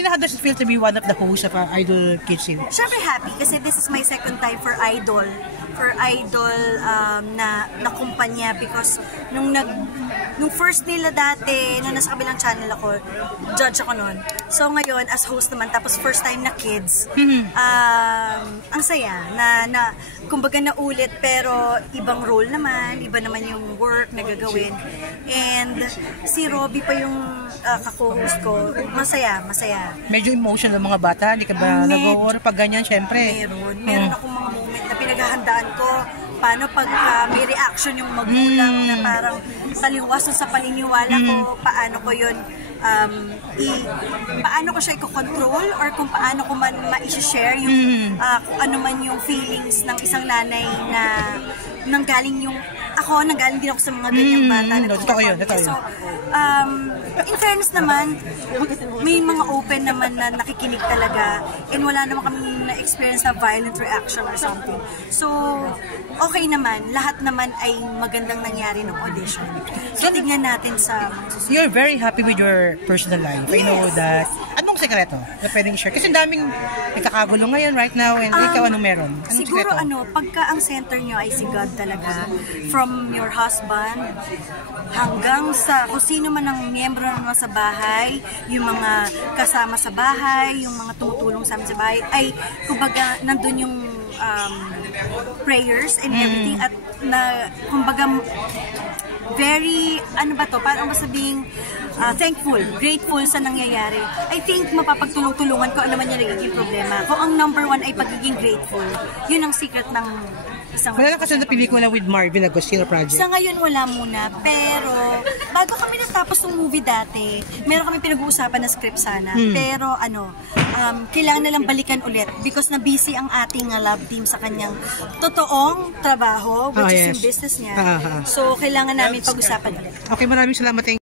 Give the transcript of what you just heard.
How does it feel to be one of the hosts of Idol Kids series? Siyempre happy kasi this is my second time for Idol. Na kumpanya because nung first nila dati, nung nasa kabilang channel ako, judge ako noon. So ngayon, as host naman, tapos first time na kids, ang saya na kumbaga naulit pero ibang role naman, iba naman yung work na gagawin. And si Robby pa yung ka-co-host ko, masaya. Medyo emotional ang mga bata, hindi ka ba nag-worry pag ganyan, syempre? Meron akong mga moment na pinaghahandaan ko, paano pag may reaction yung magulang na parang taliwas sa paniniwala ko, paano ko yun, paano ko siya i-control or kung paano ko man ma-share yung kung ano man yung feelings ng isang nanay na nanggaling din ako sa mga ganyang bata. So, in fairness naman, may mga open naman na nakikinig talaga and wala naman kami na-experience na violent reaction or something. So, okay naman. Lahat naman ay magandang nangyari ng audition. So, tignan natin sa mga susunod. You're very happy with your personal life. Yes. I know that. Anong sekreto na pwedeng share? Kasi daming nagkakagulo ngayon right now and ikaw anong meron? Siguro pagka ang center nyo ay si God talaga, from your husband hanggang sa kung sino man ang miyembro naman sa bahay, yung mga kasama sa bahay, yung mga tumutulong sa amin sa bahay, ay kumbaga nandun yung prayers and everything at na kumbaga very, parang masabing thankful, grateful sa nangyayari. I think mapapagtulong-tulungan ko ano man yung nagiging problema. Kung ang number one ay pagiging grateful, yun ang secret ng isang... Wala lang kasi na pelikula with Marvin Agostino Project? Sa ngayon wala muna, pero bago kami natapos ng movie dati, meron kami pinag-uusapan na script sana. Pero kailangan nalang balikan ulit because na busy ang ating love team sa kanyang totoong trabaho, which is yung business niya. So, kailangan namin pag-usapan ulit. Okay, maraming salamat.